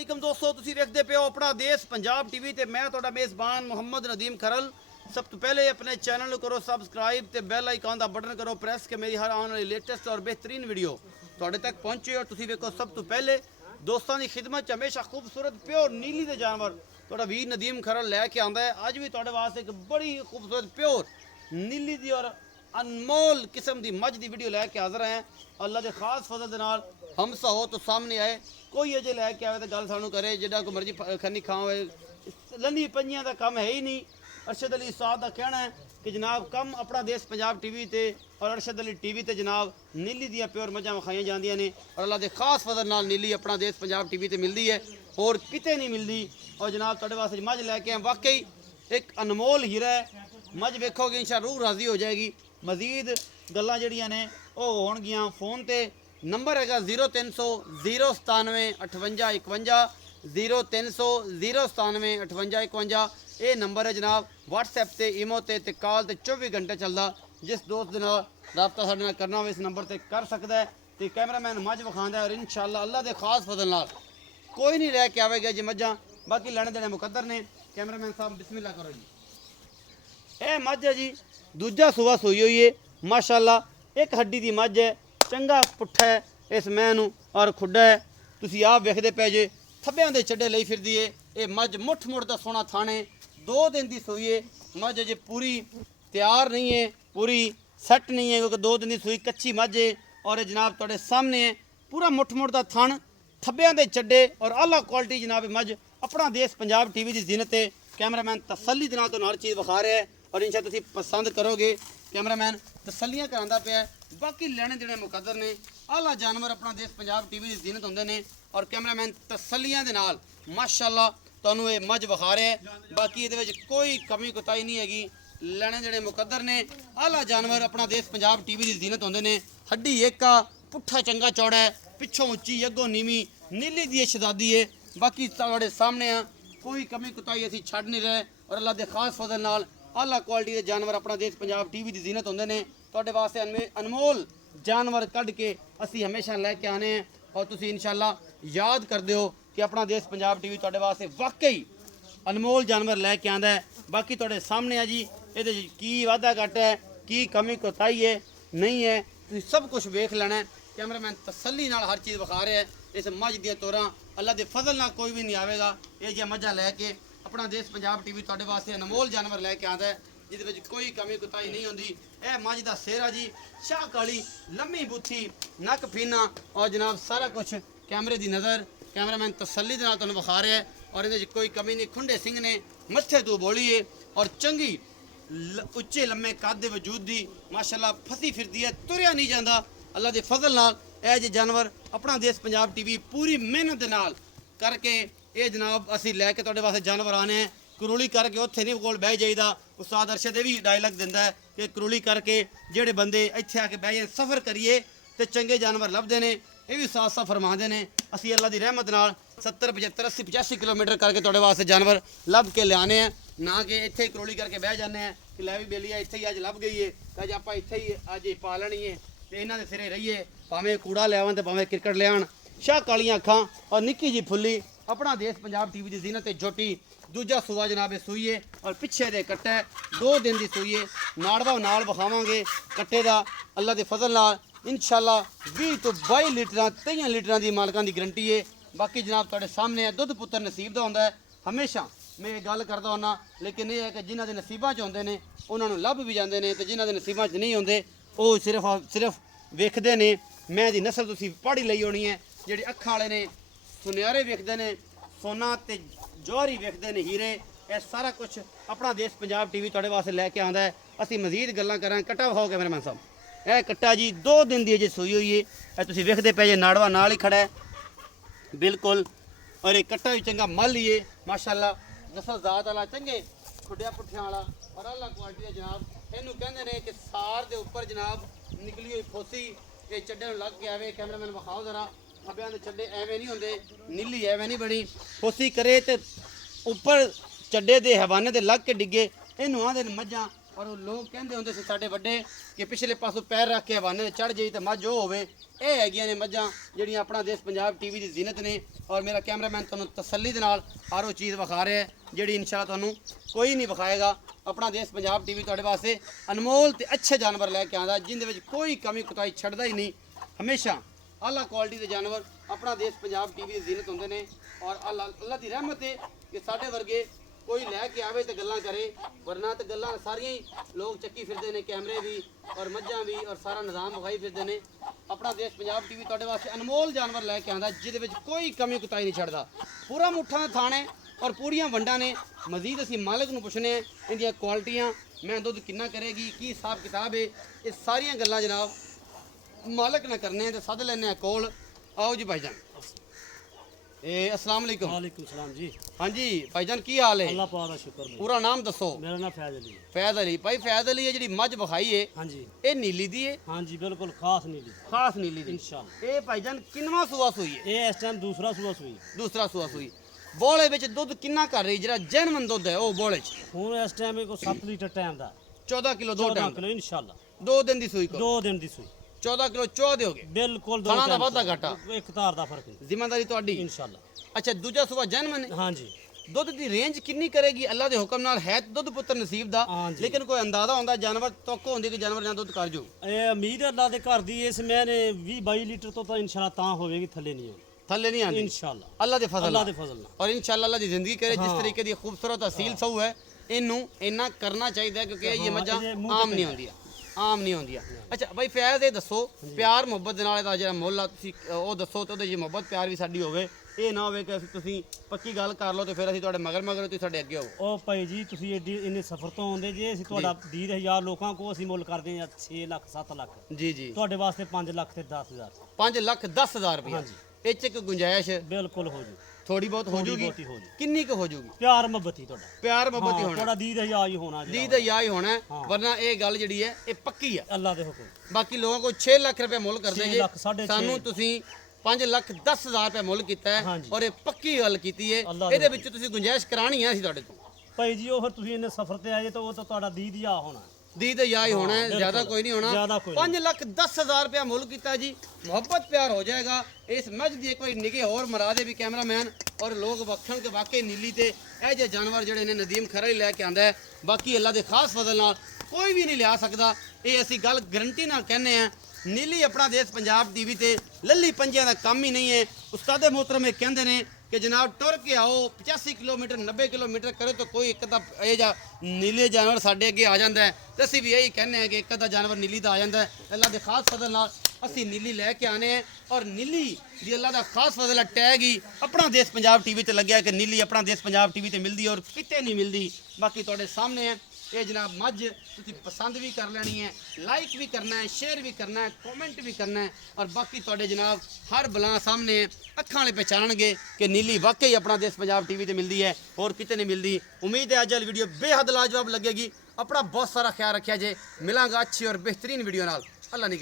अस्सलामुअलैकुम दोस्तों, तुसीं वेखदे पे हो अपना देश पंजाब टीवी ते मैं तुहाडा मेज़बान मुहम्मद नदीम खरल। सब तो पहले अपने चैनल करो सबसक्राइब ते बैल आइकन का बटन करो प्रेस के मेरी हर आने वाली लेटेस्ट और बेहतरीन वीडियो तुहाडे तक पहुंचे। और तुसीं वेखो सब तो पहले दोस्तों की खिदमत च हमेशा खूबसूरत प्योर नीली के जानवर तुहाडा वीर नदीम खरल लैके आंदा है। अज भी तुहाडे वास्ते एक बड़ी खूबसूरत प्योर नीली दी और अनमोल किस्म की मझ की वीडियो लैके हाजिर हैं। अल्लाह के खास फजल दे नाल हम सहो तो सामने आए, कोई अजे लैके आए तो गल सानू करे जिदा कोई मर्जी खन्नी खाओ लंदी पंजियां का कम है ही नहीं। अरशद अली उस्ताद का कहना है कि जनाब कम अपना देश पंजाब टीवी ते और अरशद अली टीवी ते जनाब नीली दियाँ प्योर मझां विखाई जांदियां ने और अल्लाह के खास फजल नाल नीली अपना देश पंजाब टीवी ते मिलती है और किते नहीं मिलती। और जनाब तुहाडे वास्ते मझ लैके आए, वाकई एक अनमोल हीरा है। मझ वेखोगे इंशाअल्लाह रूह राजी हो जाएगी। मजीद गल्लां जड़ियां ने वो होणगियां फोन ते नंबर हैगा 0300 097 58 51 0300 097 58 51। ये नंबर है जनाब व्हाट्सएप ते ईमो ते कॉल ते 24 घंटे चलदा। जिस दोस्त दे नाल रबता साडे नाल करना हो इस नंबर ते कर सकदा है। ते कैमरामैन मझ विखांदा है और इंशाअल्लाह अल्लाह दे खास फजल नाल कोई नहीं लैके आवेगा जी मझां, बाकी लैने देने मुकद्दर ने। कैमरामैन साहब बिस्मिल्लाह करो जी। ਇਹ ਮੱਝ ਹੈ ਜੀ, ਦੂਜਾ ਸੂਆ ਸੂਈ ਹੋਈ ਹੈ ਮਾਸ਼ਾਅੱਲਾ। ਇੱਕ ਹੱਡੀ ਦੀ ਮੱਝ ਹੈ, ਚੰਗਾ ਪੁੱਠਾ ਹੈ ਇਸ ਮੈਂ ਨੂੰ ਔਰ ਖੁੱਡਾ ਹੈ। ਤੁਸੀਂ ਆਪ ਵੇਖਦੇ ਪਏ ਜੇ ਥੱਬਿਆਂ ਦੇ ਚੱਡੇ ਲਈ ਫਿਰਦੀ ਹੈ। ਇਹ ਮੱਝ ਮੁੱਠ ਮੁੱਠ ਦਾ ਸੋਹਣਾ ਥਾਣੇ 2 ਦਿਨ ਦੀ ਸੂਈ ਹੈ। ਮੱਝ ਅਜੇ ਪੂਰੀ ਤਿਆਰ ਨਹੀਂ ਹੈ, ਪੂਰੀ ਸੈੱਟ ਨਹੀਂ ਹੈ ਕਿਉਂਕਿ 2 ਦਿਨ ਦੀ ਸੂਈ ਕੱਚੀ ਮੱਝ ਹੈ। ਔਰ ਇਹ ਜਨਾਬ ਤੁਹਾਡੇ ਸਾਹਮਣੇ ਹੈ, ਪੂਰਾ ਮੁੱਠ ਮੁੱਠ ਦਾ ਥਣ, ਥੱਬਿਆਂ ਦੇ ਚੱਡੇ ਔਰ ਆਲਾ ਕੁਆਲਿਟੀ ਜਨਾਬ ਇਹ ਮੱਝ ਆਪਣਾ ਦੇਸ਼ ਪੰਜਾਬ टीवी ਦੀ ਜ਼ਿਨਤ ਹੈ। कैमरामैन तसल्ली ਦੇ ਨਾਲ ਤੁਹਾਨੂੰ ਹਰ ਚੀਜ਼ ਵਿਖਾ ਰਿਹਾ ਹੈ और इंशा तुम पसंद करोगे। कैमरामैन तसलियां करांदा पिया, बाकी लैने देने मुकद्दर ने। आला जानवर अपना देश पंजाब टीवी की जीनत होंदे ने और कैमरामैन तसलियां दे नाल माशाअल्लाह तुहानू ये मझ विखा रहा है। बाकी ये कोई कमी कोताही नहीं हैगी, लैने देने मुकद्दर ने। आला जानवर अपना देश पंजाब टीवी की जीनत होंदे ने। हड्डी एक पुट्ठा चंगा चौड़ा है, पिछों उच्ची अगों नीवी नीली दी शहजादी है। बाकी तुहाडे सामने कोई कमी कोताही असीं छड्ड नहीं रहे और अल्लाह के खास फजल नाल आला क्वालिटी के जानवर अपना देश पंजाब टीवी की जीनत होंदे ने। तुहाडे वास्ते अनमोल जानवर कढ़ के असी हमेशा लैके आने हैं और तुसीं इंशाअल्लाह याद करदे हो कि अपना देश पंजाब टीवी तुहाडे वास्ते वाकई अनमोल जानवर लैके आंदा है। बाकी तुहाडे सामने है जी इहदे की वाधा घट है, की कमी कोताही है नहीं है, तुसीं सब कुछ वेख लेना है। कैमरामैन तसल्ली नाल हर चीज़ विखा रहा है। इस मझ दियां तोरां अल्लाह के फजल नाल कोई भी नहीं आवेगा। ये जिहा मझां लैके अपना देश पंजाब टीवी तुहाडे वास्ते अनमोल जानवर लैके आंदा है जिहदे विच कोई कमी कोताही नहीं होंदी। यह मझ दा सेहरा जी शाह काली लम्मी बूथी नक फीना और जनाब सारा कुछ कैमरे की नज़र कैमरामैन तसल्ली दे नाल तुहानूं विखा रहा है। और इहदे विच कोई कमी नहीं, खुंडे सिंह ने, मत्थे तो बोली है और चंगी उच्चे लम्मे कद दे वजूद दी माशाअल्लाह फसी फिरदी है, तुरिया नहीं जांदा। अल्लाह के फजल नाल यह जे जानवर अपना देश पंजाब टीवी पूरी मेहनत दे नाल करके ये जनाब असी लैके तुहाडे वास्ते जानवर आने हैं। करूली करके उत्थे नहीं कोल बह जाईदा। उस्ताद अरशद ये भी डायलॉग दिंदा है कि करूली करके जेड़े बंदे इत्थे आके बह जाए सफ़र करिए तो चंगे जानवर लभदे ने। ये भी साथ साथ फरमाते हैं असी अल्लाह की रहमत नाल 70 75 80 85 किलोमीटर करके तुहाडे वास्ते जानवर लभ के लियाने हैं, ना कि इत्थे करूली करके बह जाने हैं कि लै भी बेली इत्थे ही अज लभ गई है अज आपां इत्थे ही अज पा लैनी है तो इन्हां दे सिरे रहीए। भावें कूड़ा लियावन तो भावें क्रिकेट लियान। शाह कालियां अखां और निक्की जी फुल्ली अपना देश पंजाब टीवी की जीनत झोटी दूजा सूआ जनाब सूई है और पिछे दे कट्टा 2 दिन की सूई है। नाड़वा नाल विखावांगे कट्टे का अल्लाह के फजल नाल इंशाअल्लाह 20 तो 22 लीटर 23 लीटर की मालकां की गारंटी है। बाकी जनाब तुहाडे सामने है दुध पुत्र नसीब का होंदा है। हमेशा मैं ये गल करदा हुंदा, लेकिन यह है कि जिन्हां दे नसीबां च होंदे ने उन्हां नूं लभ भी जांदे ने ते जिन्हां दे नसीबां च नहीं होंदे वो सिर्फ वेखदे ने। मैं दी नस्ल तुसीं पढ़ी लई होनी है, जिहड़े अखां वाले ने सुनहरे वेखदे ने, सोना ते जौहरी वेखदे ने, हीरे। यह सारा कुछ अपना देश पंजाब टीवी तुहाडे वास्ते लैके आंदा है। असीं मजीद गल्लां करां। कट्टा विखाओ कैमरामैन साहब। यह कट्टा जी 2 दिन की अजे सूई हुई है। यह तुसीं वेखदे पे जे नाड़वा नाल ही खड़ा है बिल्कुल। और ये कट्टा भी चंगा मल ही है माशाअल्लाह, नस्ल जात वाला चंगे खुड्डिया पुट्ठियां वाला और अल्लाह क्वालिटी है जनाब। इनू कहंदे ने कि सार दे उपर जनाब निकली हुई फोसी ये चड्डे नूं लग के आवे। कैमरामैन विखाओ जरा, खब्बियां दे चड्डे एवें नहीं होंदे, नीली एवें नहीं बनी, फोसी करे तो उपर चड्डे दे हवाने दे लग के डिगे। इनू आंदे ने मझां ਔਰ ਉਹ ਲੋਕ ਕਹਿੰਦੇ ਹੁੰਦੇ ਸੀ ਸਾਡੇ ਵੱਡੇ ਕਿ ਪਿਛਲੇ ਪਾਸੋਂ ਪੈਰ ਰੱਖ ਕੇ ਹਵਾਨੇ ਚੜ ਜਾਈ ਤੇ ਮੱਝ ਉਹ ਹੋਵੇ। ਇਹ ਹੈਗੀਆਂ ਨੇ ਮੱਝਾਂ ਜਿਹੜੀਆਂ ਆਪਣਾ ਦੇਸ਼ ਪੰਜਾਬ ਟੀਵੀ ਦੀ ਜ਼ੀਨਤ ਨੇ। ਔਰ ਮੇਰਾ ਕੈਮਰਾਮੈਨ ਤੁਹਾਨੂੰ ਤਸੱਲੀ ਦੇ ਨਾਲ ਹਰ ਉਹ ਚੀਜ਼ ਵਿਖਾ ਰਿਹਾ ਹੈ ਜਿਹੜੀ ਇਨਸ਼ਾਅੱਲਾ ਤੁਹਾਨੂੰ ਕੋਈ ਨਹੀਂ ਵਿਖਾਏਗਾ। ਆਪਣਾ ਦੇਸ਼ ਪੰਜਾਬ ਟੀਵੀ ਤੁਹਾਡੇ ਵਾਸਤੇ ਅਨਮੋਲ ਤੇ ਅੱਛੇ ਜਾਨਵਰ ਲੈ ਕੇ ਆਉਂਦਾ ਜਿੰਦੇ ਵਿੱਚ ਕੋਈ ਕਮੀ ਕੁਤਾਈ ਛੱਡਦਾ ਹੀ ਨਹੀਂ। ਹਮੇਸ਼ਾ ਆਲਾ ਕੁਆਲਿਟੀ ਦੇ ਜਾਨਵਰ ਆਪਣਾ ਦੇਸ਼ ਪੰਜਾਬ ਟੀਵੀ ਦੀ ਜ਼ੀਨਤ ਹੁੰਦੇ ਨੇ। ਔਰ ਅੱਲਾ ਦੀ ਰਹਿਮਤ ਹੈ ਕਿ ਸਾਡੇ ਵਰਗੇ ਕੋਈ ਲੈ ਕੇ ਆਵੇ ਤੇ ਗੱਲਾਂ ਕਰੇ, ਵਰਨਾ ਤੇ ਗੱਲਾਂ ਸਾਰੀਆਂ ਹੀ ਲੋਕ ਚੱਕੀ ਫਿਰਦੇ ਨੇ, ਕੈਮਰੇ ਵੀ ਔਰ ਮੱਝਾਂ ਵੀ ਔਰ ਸਾਰਾ ਨਿਜ਼ਾਮ ਵਿਖਾਈ ਫਿਰਦੇ ਨੇ। ਆਪਣਾ ਦੇਸ਼ ਪੰਜਾਬ ਟੀਵੀ ਤੁਹਾਡੇ ਵਾਸਤੇ ਅਨਮੋਲ ਜਾਨਵਰ ਲੈ ਕੇ ਆਉਂਦਾ ਜਿਹਦੇ ਵਿੱਚ ਕੋਈ ਕਮੀ ਕੁਤਾਈ ਨਹੀਂ ਛੱਡਦਾ। ਪੂਰਾ ਮੁੱਠਾਂ ਦਾ ਥਾਣ ਹੈ ਔਰ ਪੂਰੀਆਂ ਵੰਡਾਂ ਨੇ। ਮਜ਼ੀਦ ਅਸੀਂ ਮਾਲਕ ਨੂੰ ਪੁੱਛਣੇ ਆ ਇਹਦੀਆਂ ਕੁਆਲਿਟੀਆਂ, ਮੈਂ ਦੁੱਧ ਕਿੰਨਾ ਕਰੇਗੀ, ਕੀ ਹਿਸਾਬ ਕਿਤਾਬ ਹੈ, ਇਹ ਸਾਰੀਆਂ ਗੱਲਾਂ ਜਨਾਬ ਮਾਲਕ ਨਾਲ ਕਰਨੇ ਆ ਤੇ ਸੱਦ ਲੈਣੇ ਆ ਕੋਲ। आओ जी भाईजान। अस्सलाम वालेकुम। वालेकुम सलाम जी। हाँ जी भाईजान की हाल है? अल्लाह पाक दा शुक्र है। पूरा नाम दसो। मेरा नाम फैज अली है। फैज अली भाई, फैज अली है जी मझ विखाई है हाँ जी, ये नीली दी है? हाँ जी बिल्कुल खास नीली खास नीली दी इंशाल्लाह। ये भाईजान किनवा सुआ सुई है? ये इस टाइम दूसरा सुबह सुई दूसरा सुआ सुई। बोले विच दुध किन्ना कर रही जरा जैनमन दुध है वो बोले च? हुन इस टाइम को 7 लीटर टाइम दा 14 किलो दो 14 टाइम किलो इंशाल्लाह। 2 दिन दी सुई को 2 दिन दी सुई 14 किलो चो दोगे? बिल्कुल। खाना दा वाधा घाटा एक तार दा फर्क नहीं जिम्मेदारी ਤੁਹਾਡੀ इंशाल्लाह। अच्छा दूजा सुआ जैनमन है? हाँ जी। ਦੁੱਧ ਦੀ ਰੇਂਜ ਕਿੰਨੀ ਕਰੇਗੀ ਅੱਲਾ ਦੇ ਹੁਕਮ ਨਾਲ? ਹੈ ਤਾਂ ਦੁੱਧ ਪੁੱਤਰ ਨਸੀਬ ਦਾ, ਹਾਂਜੀ। ਲੇਕਿਨ ਕੋਈ ਅੰਦਾਜ਼ਾ ਹੁੰਦਾ ਜਾਨਵਰ ਤੋਕ ਹੁੰਦੀ ਕਿ ਜਾਨਵਰ ਜਾਂ ਦੁੱਧ ਕਰ ਜੂ? ਇਹ ਉਮੀਦ ਹੈ ਅੱਲਾ ਦੇ ਘਰ ਦੀ ਇਸ ਮਹੀਨੇ 20-22 ਲੀਟਰ ਤੋਂ ਤਾਂ ਇੰਸ਼ਾਅੱਲਾ ਤਾਂ ਹੋਵੇਗੀ, ਥੱਲੇ ਨਹੀਂ ਹੋਵੇਗੀ ਥੱਲੇ ਨਹੀਂ ਆਂਦੀ ਇੰਸ਼ਾਅੱਲਾ। ਅੱਲਾ ਦੇ ਫਜ਼ਲ ਅੱਲਾ ਨਾਲ। ਦੇ ਫਜ਼ਲ ਨਾਲ ਔਰ ਇਨਸ਼ਾਅੱਲਾ ਅੱਲਾ ਦੀ ਜ਼ਿੰਦਗੀ ਕਰੇ ਜਿਸ ਹਾਂ। ਤਰੀਕੇ ਦੀ ਖੂਬਸੂਰਤ ਅਸੀਲ ਸਹੂ ਹੈ ਇਹਨੂੰ ਇੰਨਾ ਕਰਨਾ ਚਾਹੀਦਾ ਕਿਉਂਕਿ ਇਹ ਮੱਝਾਂ ਇਹਦੇ ਮੂੰਹ ਆਮ ਤੇ ਨਹੀਂ ਹੁੰਦੀਆਂ, ਆਮ ਨਹੀਂ ਹੁੰਦੀਆਂ। ਅੱਛਾ ਬਾਈ ਫੈਜ਼ ਇਹ ਦੱਸੋ ਪਿਆਰ ਮੁਹੱਬਤ ਦੇ ਨਾਲ ਇਹਦਾ ਜਿਹੜਾ ਮੁੱਲ ਆ ਤੁਸੀਂ ਉਹ ਦੱਸੋ ਤੇ ਉਹਦੇ ਜੀ ਮੁਹੱਬਤ ਪਿਆਰ ਵੀ ਸਾਡੀ ਹੋਵੇ। ਇਹ ਨਾ ਹੋਵੇ ਕਿ ਤੁਸੀਂ ਪੱਕੀ ਗੱਲ ਕਰ ਲਓ ਤੇ ਫਿਰ ਅਸੀਂ ਤੁਹਾਡੇ ਮਗਰ ਤੁਸੀਂ ਸਾਡੇ ਅੱਗੇ ਹੋਵੋ। ਉਹ ਭਾਈ ਜੀ ਤੁਸੀਂ ਏਡੀ ਇੰਨੇ ਸਫ਼ਰ ਤੋਂ ਆਉਂਦੇ ਜੇ ਅਸੀਂ ਤੁਹਾਡਾ 20,000 ਲੋਕਾਂ ਕੋ ਅਸੀਂ ਮੁੱਲ ਕਰਦੇ ਹਾਂ 6 ਲੱਖ 7 ਲੱਖ, ਜੀ ਜੀ ਤੁਹਾਡੇ ਵਾਸਤੇ 5 ਲੱਖ ਤੇ 10,000 5,10,000 ਰੁਪਏ ਹਾਂਜੀ। ਇਹ ਚ ਇੱਕ ਗੁੰਜਾਇਸ਼ ਬਿਲਕੁਲ ਹੋ ਜੂ। ਥੋੜੀ ਬਹੁਤ ਹੋ ਥੋੜ੍ਹੀ ਜੂਗੀ? ਬਹੁਤੀ ਹੋ ਜੂ। ਕਿੰਨੀ ਕੁ ਹੋ ਜੂਗੀ? ਪਿਆਰ ਮੁਹੱਬਤ ਹੀ ਤੁਹਾਡਾ, ਪਿਆਰ ਮੁਹੱਬਤ ਹੀ ਹੋਣਾ, ਤੁਹਾਡਾ 20,000 ਹੀ ਹੋਣਾ ਦੀ ਦਾ ਯਾ ਹੀ ਹੋਣਾ ਹੈ, ਹਾਂ। ਵਰਨਾ ਇਹ ਗੱਲ ਜਿਹੜੀ ਹੈ ਇਹ ਪੱਕੀ ਹੈ। ਅੱਲਾ ਦੇ ਹੁਕਮ। ਬਾਕੀ ਲੋਕਾਂ ਕੋਲ 6 ਲੱਖ ਰੁਪਏ ਮੁੱਲ ਕਰਦੇ 6 ਜੇ, ਲੱਖ, ਸਾਢੇ ਛੇ। ਸਾਨੂੰ ਤੁਸੀਂ 5,10,000 ਰੁਪਏ ਮੁੱਲ ਕੀਤਾ ਹੈ ਹਾਂਜੀ। ਔਰ ਇਹ ਪੱਕੀ ਗੱਲ ਕੀਤੀ ਹੈ। ਅੱਲਾ ਦੇ ਇਹਦੇ ਵਿੱਚ ਤੁਸੀਂ ਗੁੰਜਾਇਸ਼ ਕਰਾਣੀ ਹੈ ਅਸੀਂ ਤੁਹਾਡੇ ਤੋਂ। ਭਾਈ ਜੀ ਉਹ ਫਿਰ ਤੁਸੀਂ ਇੰਨੇ ਸਫ਼ਰ ਤੇ ਆਏ ਤਾਂ ਉਹ ਤਾਂ ਤੁਹਾਡਾ 20,000 ਹੋਣਾ। ਦੀ ਦਾ ਯਾ ਹੀ ਹੋਣਾ ਹੈ, ਬਿਲਕੁਲ। ਜ਼ਿਆਦਾ ਕੋਈ ਨਹੀਂ ਹੋਣਾ। ਜ਼ਿਆਦਾ ਕੋਈ ਨਹੀਂ। 5,10,000 ਰੁਪਏ ਮੁੱਲ ਕੀਤਾ ਜੀ, ਮੁਹੱਬਤ ਪਿਆਰ ਹੋ ਜਾਏਗਾ। ਇਸ ਮੱਝ ਦੀ ਇੱਕ ਵਾਰੀ ਨਿਗੇ ਹੋਰ ਮਰਾ ਦੇ ਵੀ ਕੈਮਰਾਮੈਨ ਔਰ ਲੋਕ ਵਖਣ ਕੇ ਵਾਕਈ ਨੀਲੀ ਤੇ ਇਹ ਜਿਹੇ ਜਾਨਵਰ ਜਿਹੜੇ ਨੇ ਨਦੀਮ ਖਰਾ ਲੈ ਕੇ ਆਂਦਾ ਹੈ। ਬਾਕੀ ਅੱਲਾ ਦੇ ਖਾਸ ਫਜ਼ਲ ਨਾਲ ਕੋਈ ਵੀ ਨਹੀਂ ਲਿਆ ਸਕਦਾ, ਇਹ ਅਸੀਂ ਗੱਲ ਗਰੰਟੀ ਨਾਲ ਕਹਿੰਦੇ ਆ। ਨੀਲੀ ਆਪਣਾ ਦੇਸ਼ ਪੰਜਾਬ ਟੀਵੀ ਤੇ ਲੱਲੀ ਪੰਜਿਆਂ ਦਾ ਕੰਮ ਹੀ ਨਹੀਂ ਹੈ। ਉਸਤਾਦ ਮੁਹਤਰਮ ਇਹ ਕਹਿੰਦੇ ਨੇ ਕਿ ਜਨਾਬ ਟੁਰ ਕੇ ਆਓ 85 ਕਿਲੋਮੀਟਰ 90 ਕਿਲੋਮੀਟਰ ਕਰੇ ਤਾਂ ਕੋਈ ਇੱਕ ਤਾਂ ਇਹ ਜਾਂ ਨੀਲੇ ਜਾਨਵਰ ਸਾਡੇ ਅੱਗੇ ਆ ਜਾਂਦਾ ਹੈ ਤੇ ਅਸੀਂ ਵੀ ਇਹੀ ਕਹਿੰਦੇ ਹਾਂ ਕਿ ਇੱਕ ਅੱਧਾ ਜਾਨਵਰ ਨੀਲੀ ਦਾ ਆ ਜਾਂਦਾ ਹੈ। ਅੱਲਾ ਦੇ ਖਾਸ ਫਜ਼ਲ ਨਾਲ ਅਸੀਂ ਨੀਲੀ ਲੈ ਕੇ ਆਨੇ ਆ ਔਰ ਨੀਲੀ ਦੀ ਅੱਲਾ ਦਾ ਖਾਸ ਫਜ਼ਲ ਹੈ ਟੈਗ ਹੀ ਆਪਣਾ ਦੇਸ਼ ਪੰਜਾਬ ਟੀਵੀ ਤੇ ਲੱਗਿਆ ਕਿ ਨੀਲੀ ਆਪਣਾ ਦੇਸ਼ ਪੰਜਾਬ ਟੀਵੀ ਤੇ ਮਿਲਦੀ ਔਰ ਕਿਤੇ ਨਹੀਂ ਮਿਲਦੀ। ਬਾਕੀ ਤੁਹਾਡੇ ਸਾਹਮਣੇ ਹੈ ਇਹ ਜਨਾਬ ਮੱਝ ਤੁਸੀਂ ਪਸੰਦ ਵੀ ਕਰ ਲੈਣੀ ਹੈ, ਲਾਈਕ ਵੀ ਕਰਨਾ ਹੈ, ਸ਼ੇਅਰ ਵੀ ਕਰਨਾ ਹੈ, ਕਮੈਂਟ ਵੀ ਕਰਨਾ ਹੈ ਔਰ ਬਾਕੀ ਤੁਹਾਡੇ ਜਨਾਬ ਹਰ ਬਲਾਂ ਸਾਹਮਣੇ ਅੱਖਾਂ ਵਾਲੇ ਪਹਿਚਾਣਨਗੇ ਕਿ ਨੀਲੀ ਵਾਕਈ ਆਪਣਾ ਦੇਸ਼ ਪੰਜਾਬ ਟੀਵੀ ਤੇ ਮਿਲਦੀ ਹੈ ਹੋਰ ਕਿਤੇ ਨਹੀਂ ਮਿਲਦੀ। ਉਮੀਦ ਹੈ ਅੱਜ ਵਾਲੀ ਵੀਡੀਓ ਬੇਹੱਦ ਲਾਜਵਾਬ ਲੱਗੇਗੀ। ਆਪਣਾ ਬਹੁਤ ਸਾਰਾ ਖਿਆਲ ਰੱਖਿਆ ਜੇ, ਮਿਲਾਂਗਾ ਅੱਛੀ ਔਰ ਬਿਹਤਰੀਨ ਵੀਡੀਓ ਨਾਲ। ਅੱਲਾ ਨੇ